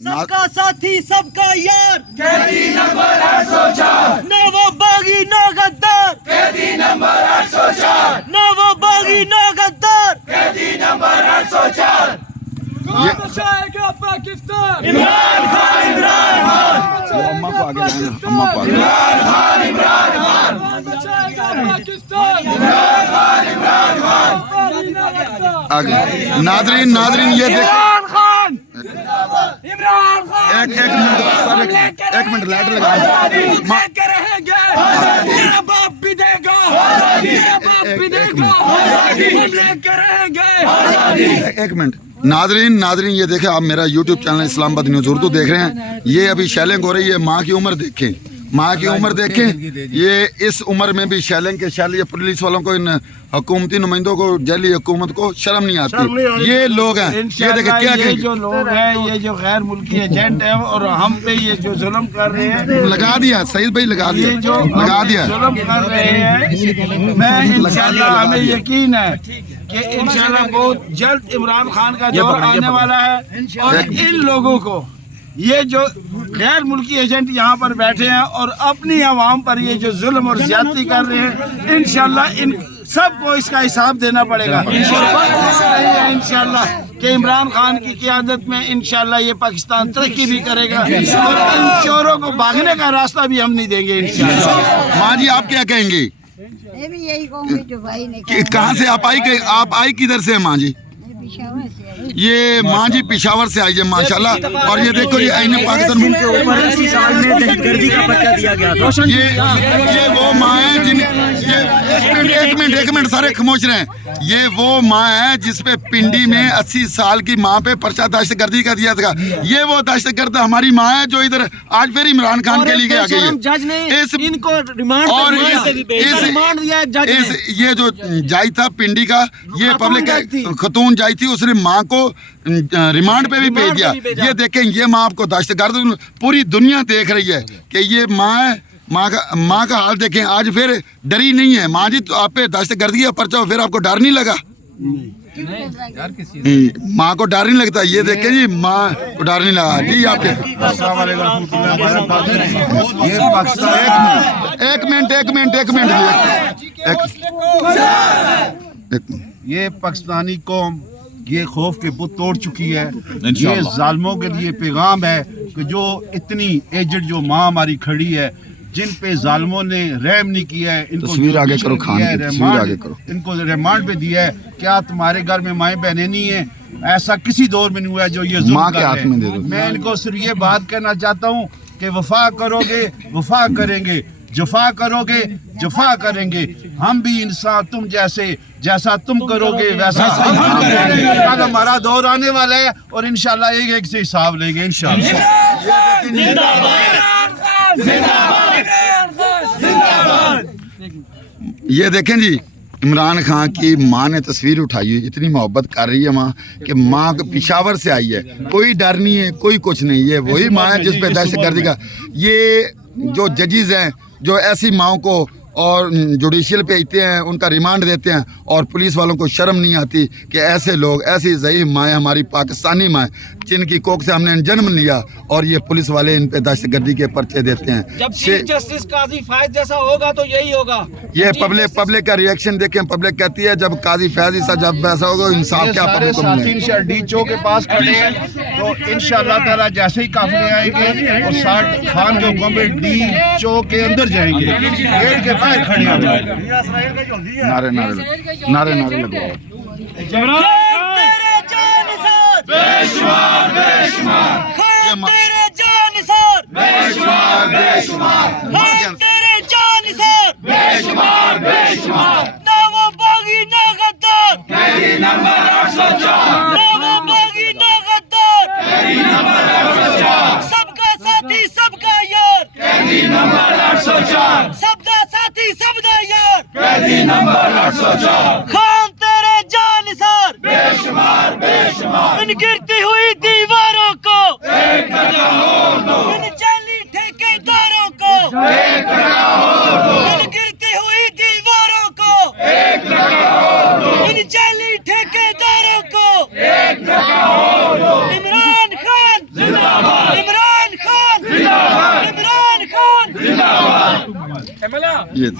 सबका साथी सबका यार, कैदी नंबर 804, न वो बागी न गद्दार, कैदी नंबर 804, न वो बागी न गद्दार, कैदी नंबर 804। कौन बचाएगा पाकिस्तान? इमरान खान, इमरान खान, अम्मा को आगे लाना, अम्मा को आगे। इमरान खान, इमरान खान, कौन बचाएगा पाकिस्तान? इमरान खान, इमरान खान। आगे नाजरीन नाजरीन ये देख एक मिनट लाइट लगा लेके रहेंगे, मेरा बाप भी देगा, मेरा बाप भी देगा, हम लेके रहेंगे। एक मिनट नाजरीन ये देखें आप मेरा YouTube channel Islamabad news Urdu देख रहे हैं। ये अभी शेलिंग हो रही है, माँ की उम्र देखें, माँ की उम्र देखें। ये इस उम्र में भी शेलिंग के शेल, ये पुलिस वालों को, इन हुकूमती नुमाइंदों को, जैली हुकूमत को शर्म नहीं आती। ये लोग हैं, ये देखें क्या ये जो लोग हैं, ये जो गैर मुल्की एजेंट हैं और हम पे ये जो जुल्म कर रहे हैं, लगा दिया सईद भाई, लगा दिया, ये जो लगा दिया। जुल्म कर रहे हैं, मैं इंशाल्लाह, हमें यकीन है कि इंशाल्लाह बहुत जल्द इमरान खान का दौर आने वाला है और इन लोगों को, ये जो गैर मुल्की एजेंट यहाँ पर बैठे हैं और अपनी आवाम पर ये जो जुल्म और ज्यादती कर रहे हैं, इंशाल्लाह इन सबको इसका हिसाब देना पड़ेगा इंशाल्लाह कि इमरान खान की क़ियादत में इंशाल्लाह ये पाकिस्तान तरक्की भी करेगा और इन चोरों को भागने का रास्ता भी हम नहीं देंगे इंशाल्लाह। माँ जी आप क्या कहेंगे? मैं भी यही कहूँगी जो भाई ने कहाँ से आप आई किधर से हैं माँ जी? पेशावर से है। ये माँ जी पेशावर से आई है माशाल्लाह। और ये देखो ये आईने पाकिस्तान मुल्क के ऊपर दहशतगर्दी का पक्का दिया गया था। ये वो माँ है जिन एक मिनट सारे खामोश रहे हैं। ये वो माँ है जिसपे पिंडी में 80 साल की माँ पे पर्चा दहशतगर्दी का दिया था। ये वो दहशतगर्द हमारी माँ है जो इधर आज फिर इमरान खान के लिए आ गई है। जज ने इनको रिमांड और ये जो जाई था पिंडी का, ये पब्लिक खतून जाई थी, उसने माँ को रिमांड पे भी भेज दिया। ये देखें, ये माँ आपको दहशतगर्द पूरी दुनिया देख रही है कि ये माँ है। माँ का हाल देखें, आज फिर डरी नहीं है माँ जी। तो आप पे दहशतगर्दी का पर्चा, फिर आपको डर नहीं लगा? माँ को डर नहीं लगता? ये देखें जी, माँ को डर नहीं लगा जी आपके। एक मिनट ये पाकिस्तानी कौम ये खौफ के बुत तोड़ चुकी है। ये जालिमों के लिए पैगाम है कि जो इतनी एजेड जो माँ हमारी खड़ी है, जिन पे जालिमों ने रहम नहीं किया है, इनको तस्वीर आगे करो खान की, तस्वीर आगे करो। इनको रिमांड पे दिया है। क्या तुम्हारे घर में माएँ बहनें नहीं है? ऐसा किसी दौर में नहीं हुआ है जो ये जुल्म कर रहे हैं। मैं इनको सिर्फ ये बात कहना चाहता हूँ कि वफा करोगे वफा करेंगे, जफा करोगे जफा करेंगे। हम भी इंसान तुम जैसा तुम करोगे वैसा हम करेंगे। कल हमारा दौर आने वाला है और इंशाल्लाह एक से हिसाब लेंगे इंशाल्लाह। ये देखें जी, इमरान खान की माँ ने तस्वीर उठाई हुई, इतनी मोहब्बत कर रही है माँ कि माँ पेशावर से आई है, कोई डर नहीं है, कोई कुछ नहीं। ये वही माँ है जिस पे दहशतगर्दी का, ये जो जजेस हैं जो ऐसी माओं को और जुडिशियल पे आते हैं, उनका रिमांड देते हैं और पुलिस वालों को शर्म नहीं आती कि ऐसे लोग, ऐसी ज़ईफ़ माएँ, हमारी पाकिस्तानी माएँ जिनकी कोख से हमने जन्म लिया, और ये पुलिस वाले इन पे दहशतगर्दी के पर्चे देते हैं। जब चीफ जस्टिस काजी फैज जैसा होगा तो यही होगा। ये पब्लिक का रिएक्शन देखें। पब्लिक कहती है जब काजी फैज सा जब वैसा होगा इंसाफ क्या पब्लिक को मिलेगा। डी चौक के पास खड़े हैं तो इंशाल्लाह ताला जैसे ही काफिले आएंगे और 60 खान के हुक्म पे डी चौक के अंदर जाएंगे, गेट के बाहर खड़े हैं। नारे लगवाओ। बेशुमार बेशुमार, तेरे जानिसार, बेशुमार बेशुमार, तेरे जानिसार, बेशुमार बेशुमार। ना वो बागी ना गद्दार, कैदी नंबर 804, ना वो बागी ना गद्दार, कैदी नंबर 804, सबका साथी सबका यार, कैदी नंबर 804, सबका साथी सबका यार, कैदी नंबर 804। खान तेरे जानिसार, बेशुमार बेशुमार, इन गिरती हुई दीवारों को एक टका और दो, इन जाली ठेकेदारों को एक टका और दो, इन गिरती हुई दीवारों को एक टका और दो, इन जाली ठेकेदारों को एक टका और दो। इमरान खान जिंदाबाद। ये